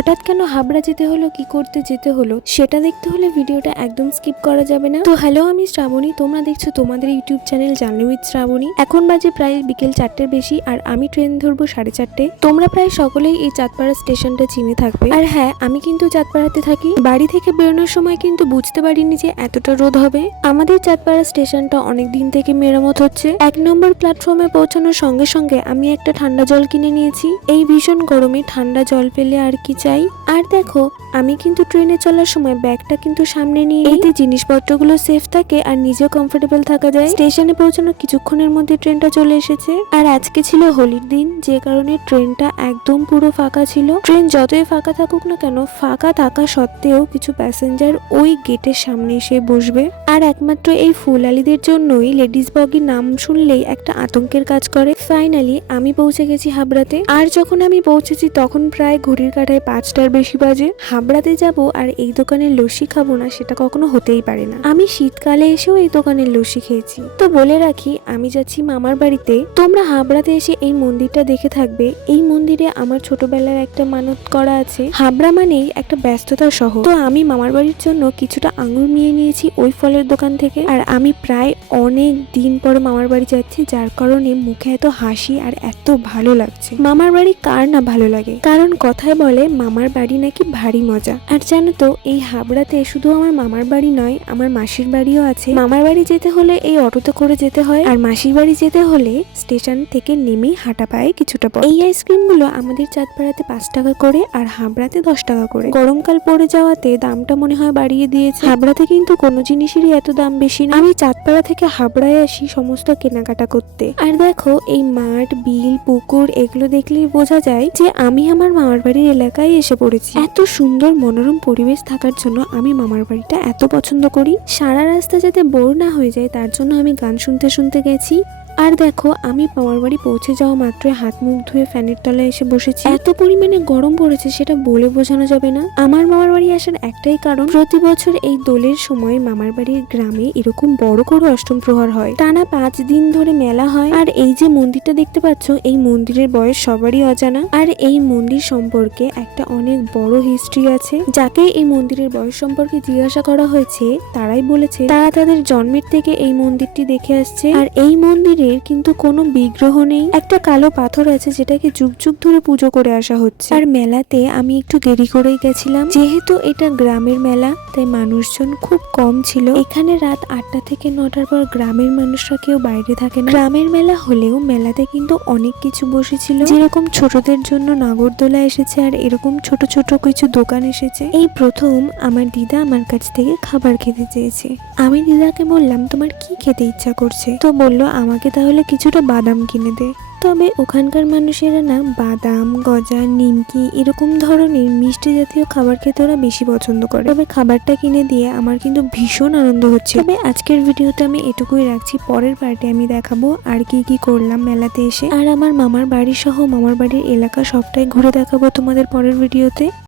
হঠাৎ কেন হাবড়া যেতে হলো, কি করতে যেতে হলো সেটা দেখতে হলে ভিডিওটা একদম স্কিপ করা যাবে না। তো হ্যালো, আমি শ্রাবণী, তোমরা দেখছো তোমাদের YouTube channel journey with Shrabani. এখন বাজে প্রায় বিকেল 4টের বেশি আর আমি ট্রেন ধরবো 4:30। তোমরা প্রায় সকলেই এই চাঁদপাড়া স্টেশনটা চিনে থাকবে। আর হ্যাঁ, আমি কিন্তু চাঁদপাড়াতে থাকি। বাড়ি থেকে বেরোনোর সময় কিন্তু বুঝতে পারিনি যে এতটা রোদ হবে। আমাদের চাঁদপাড়া স্টেশনটা অনেক দিন থেকে মেরামত হচ্ছে। 1 নম্বর প্ল্যাটফর্মে পৌঁছানোর সঙ্গে সঙ্গে আমি একটা ঠান্ডা জল কিনে নিয়েছি। এই ভীষণ গরমে ঠান্ডা জল পেলে আর কি চাই। আর দেখো, আমি কিন্তু ট্রেনে চলার সময় ব্যাগটা কিন্তু সামনে নিয়ে, এতে জিনিসপত্রগুলো সেফ থাকে আর নিজেও কমফোর্টেবল থাকা যায়। স্টেশনে পৌঁছানোর কিছুক্ষণের মধ্যে ট্রেনটা চলে এসেছে। আর আজকে ছিল হোলির দিন, যে কারণে ট্রেনটা একদম পুরো ফাঁকা ছিল। ট্রেন যতই ফাঁকা থাকুক না কেন, ফাঁকা থাকা সত্ত্বেও কিছু প্যাসেঞ্জার ওই গেটের সামনে এসে বসবে। আর একমাত্র এই ফুলালিদের জন্যই লেডিস বগির নাম শুনলেই একটা আতঙ্কের কাজ করে। ফাইনালি আমি পৌঁছে গেছি হাবড়াতে। আর যখন আমি পৌঁছেছি তখন প্রায় ঘড়ির কাঁটায় 5টার বেশি বাজে। হাবড়াতে যাব আর এই দোকানের লস্যি খাবো না, সেটা কখনো হতেই পারে না। আমি শীতকালে এসেও এই দোকানের লস্যি খেয়েছি। তো বলে রাখি, আমি যাচ্ছি মামার বাড়িতে। তোমরা হাবড়াতে এসে এই মন্দিরটা দেখে থাকবে। এই মন্দিরে আমার ছোটবেলার একটা মানত করা আছে। হাবড়া মানেই একটা ব্যস্ততার শহর। তো আমি মামার বাড়ির জন্য কিছুটা আঙুর নিয়ে নিয়েছি ওই ফলের দোকান থেকে। আর আমি প্রায় অনেক দিন পরে মামার বাড়ি যাচ্ছি, যার কারণে মুখে এত হাসি আর এত ভালো লাগছে। মামার বাড়ি কার না ভালো লাগে, কারণ কথায় বলে মামার বাড়ি নাকি ভারী মজা। আর জানো তো, এই হাবড়াতে শুধু আমার মামার বাড়ি নয়, আমার মাসির বাড়িও আছে। মামার বাড়ি যেতে হলে এই অটোতে করে যেতে হয়, আর মাসির বাড়ি যেতে হলে স্টেশন থেকে নেমে হাঁটা পায়ে কিছুটা পথ। এই আইসক্রিম গুলো আমাদের চাঁদপাড়াতে 5 টাকা করে আর হাবড়াতে 10 টাকা করে। গরমকাল পড়ে যাওয়াতে দামটা মনে হয় বাড়িয়ে দিয়েছে। হাবড়াতে কিন্তু কোনো জিনিসেরই এত দাম বেশি না। আমি চাঁদপাড়া থেকে হাবড়ায় আসি সমস্ত কেনাকাটা করতে। আর দেখো, এই মাঠ, বিল, পুকুর এগুলো দেখলেই বোঝা যায় যে আমি আমার মামার বাড়ির এলাকায় এসে পড়েছি। এত সুন্দর মনোরম পরিবেশ থাকার জন্য আমি মামার বাড়িটা এত পছন্দ করি। সারা রাস্তা যাতে বোর না হয়ে যায় তার জন্য আমি গান শুনতে শুনতে গেছি। আর দেখো, আমি মামার বাড়ি পৌঁছে যাওয়া মাত্র হাত মুখ ধুয়ে ফ্যানের তলায় এসে বসেছি। এত পরিমাণে গরম পড়েছে সেটা বলে বোঝানো যাবে না। আমার মামার বাড়ি আসার একটাই কারণ, প্রতি বছর এই দোলের সময় মামার বাড়ির গ্রামে এরকম বড় করে অষ্টম প্রহর হয়। টানা 5 দিন ধরে মেলা হয়। আর এই যে মন্দিরটা দেখতে পাচ্ছ, এই মন্দিরের বয়স সবারই অজানা। আর এই মন্দির সম্পর্কে একটা অনেক বড় হিস্ট্রি আছে। যাকে এই মন্দিরের বয়স সম্পর্কে জিজ্ঞাসা করা হয়েছে তারাই বলেছে তারা তাদের জন্মের থেকে এই মন্দিরটি দেখে আসছে। আর এই মন্দিরে কিন্তু কোনো বিগ্রহ নেই, একটা কালো পাথর আছে যেটাকে যুগ যুগ ধরে পুজো করে আসা হচ্ছে। আর মেলাতে আমি একটু দেরি করেই গেছিলাম, যেহেতু এটা গ্রামের মেলা তাই মানুষজন খুব কম ছিল। এখানে রাত 8টা থেকে 9টার পর গ্রামের মানুষরা কেউ বাইরে থাকে না। গ্রামের মেলা হলেও মেলাতে কিন্তু অনেক কিছু বসেছিল, যেরকম ছোটদের জন্য নাগরদোলা এসেছে আর এরকম ছোট ছোট কিছু দোকান এসেছে। এই প্রথম আমার দিদা আমার কাছ থেকে খাবার খেতে চেয়েছে। আমি দিদাকে বললাম, তোমার কি খেতে ইচ্ছা করছে? তো বললো, আমাকে তাহলে কিছুটা বাদাম কিনে দে। তবে ওখানকার মানুষেরা না বাদাম, গজা, নিমকি এরকম ধরনের মিষ্টি জাতীয় খাবার খেতে ওরা বেশি পছন্দ করে। তবে খাবারটা কিনে দিয়ে আমার কিন্তু ভীষণ আনন্দ হচ্ছে। তবে আজকের ভিডিওতে আমি এটুকুই রাখছি। পরের পার্টে আমি দেখাবো আর কি কি করলাম মেলাতে এসে। আর আমার মামার বাড়ি সহ মামার বাড়ির এলাকা সবটাই ঘুরে দেখাবো তোমাদের পরের ভিডিওতে।